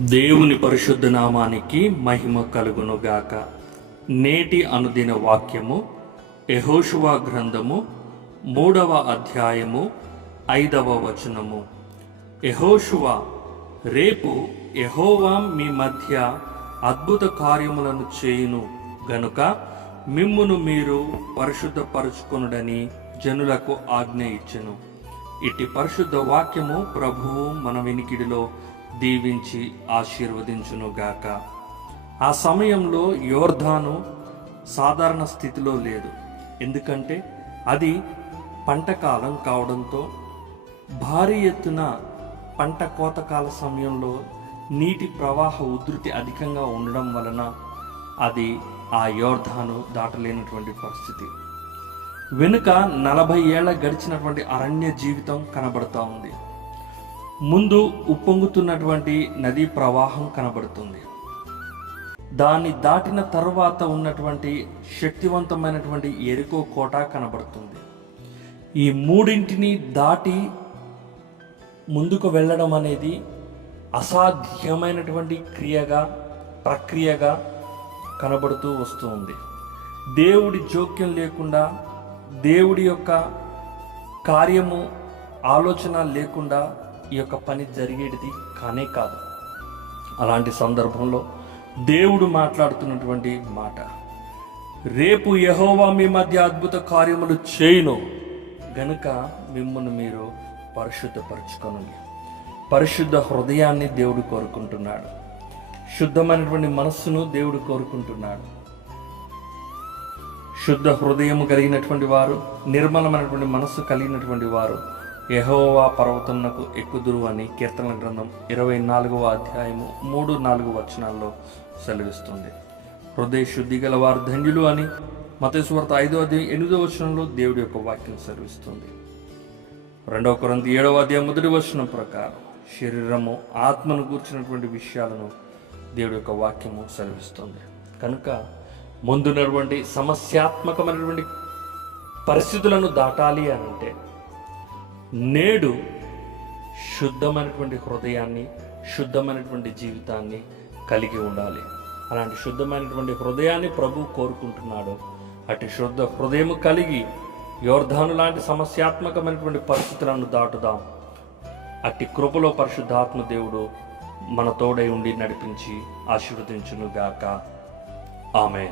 దేవుని పరిశుద్ధ నామానికి మహిమ కలుగునుగాక. నేటి అనుదిన వాక్యము యహోషువా గ్రంథము మూడవ అధ్యాయము ఐదవ వచనము. యహోషువా రేపు యహోవా మీ మధ్య అద్భుత కార్యములను చేయును గనుక మిమ్మును మీరు పరిశుద్ధపరచుకొనుడని జనులకు ఆజ్ఞ ఇచ్చెను. ఇట్టి పరిశుద్ధ వాక్యము ప్రభువు మన వినికిడిలో దీవించి ఆశీర్వదించునుగాక. ఆ సమయంలో యోర్ధాను సాధారణ స్థితిలో లేదు. ఎందుకంటే అది పంట కాలం కావడంతో భారీ ఎత్తున పంట కోతకాల సమయంలో నీటి ప్రవాహ ఉధృతి అధికంగా ఉండడం వలన అది ఆ యోర్ధాను దాటలేనటువంటి పరిస్థితి. వెనుక నలభై ఏళ్ళ గడిచినటువంటి అరణ్య జీవితం కనబడతా ఉంది. ముందు ఉప్పొంగుతున్నటువంటి నదీ ప్రవాహం కనబడుతుంది. దాన్ని దాటిన తర్వాత ఉన్నటువంటి శక్తివంతమైనటువంటి ఎరుకో కోట కనబడుతుంది. ఈ మూడింటిని దాటి ముందుకు వెళ్ళడం అనేది అసాధ్యమైనటువంటి క్రియగా ప్రక్రియగా కనబడుతూ వస్తూ ఉంది దేవుడి జోక్యం లేకుండా దేవుడి యొక్క కార్యము ఆలోచన లేకుండా ఈ యొక్క పని జరిగేటిది కానే కాదు. అలాంటి సందర్భంలో దేవుడు మాట్లాడుతున్నటువంటి మాట రేపు యహోవా మీ మధ్య అద్భుత కార్యములు చేయును. గనుక మిమ్మల్ని మీరు పరిశుద్ధపరచుకొనండి. పరిశుద్ధ హృదయాన్ని దేవుడు కోరుకుంటున్నాడు. శుద్ధమైనటువంటి మనస్సును దేవుడు కోరుకుంటున్నాడు. శుద్ధ హృదయం కలిగినటువంటి వారు నిర్మలమైనటువంటి మనస్సు కలిగినటువంటి వారు యహోవా పర్వతమునకు ఎక్కుదురు అని కీర్తన గ్రంథం ఇరవై నాలుగవ అధ్యాయము మూడు నాలుగు వచనాల్లో సెలవిస్తుంది. హృదయ శుద్ధి గల వారు ధన్యులు అని మతేశ్వర్త ఐదో అధ్యాయం ఎనిమిదో వచనంలో దేవుడి యొక్క వాక్యం సెలవిస్తుంది. రెండవ కొరంది ఏడవ అధ్యాయం మొదటి వచనం ప్రకారం శరీరము ఆత్మను కూర్చున్నటువంటి విషయాలను దేవుడి యొక్క వాక్యము సెలవిస్తుంది. కనుక ముందున్నటువంటి సమస్యాత్మకమైనటువంటి పరిస్థితులను దాటాలి అని అంటే నేడు శుద్ధమైనటువంటి హృదయాన్ని శుద్ధమైనటువంటి జీవితాన్ని కలిగి ఉండాలి. అలాంటి శుద్ధమైనటువంటి హృదయాన్ని ప్రభు కోరుకుంటున్నాడు. అటు శుద్ధ హృదయం కలిగి యోర్ధాను లాంటి సమస్యాత్మకమైనటువంటి పరిస్థితులను దాటుదాం. అట్టి కృపలో పరిశుద్ధాత్మ దేవుడు మన తోడై ఉండి నడిపించి ఆశీర్వదించునుగాక. ఆమె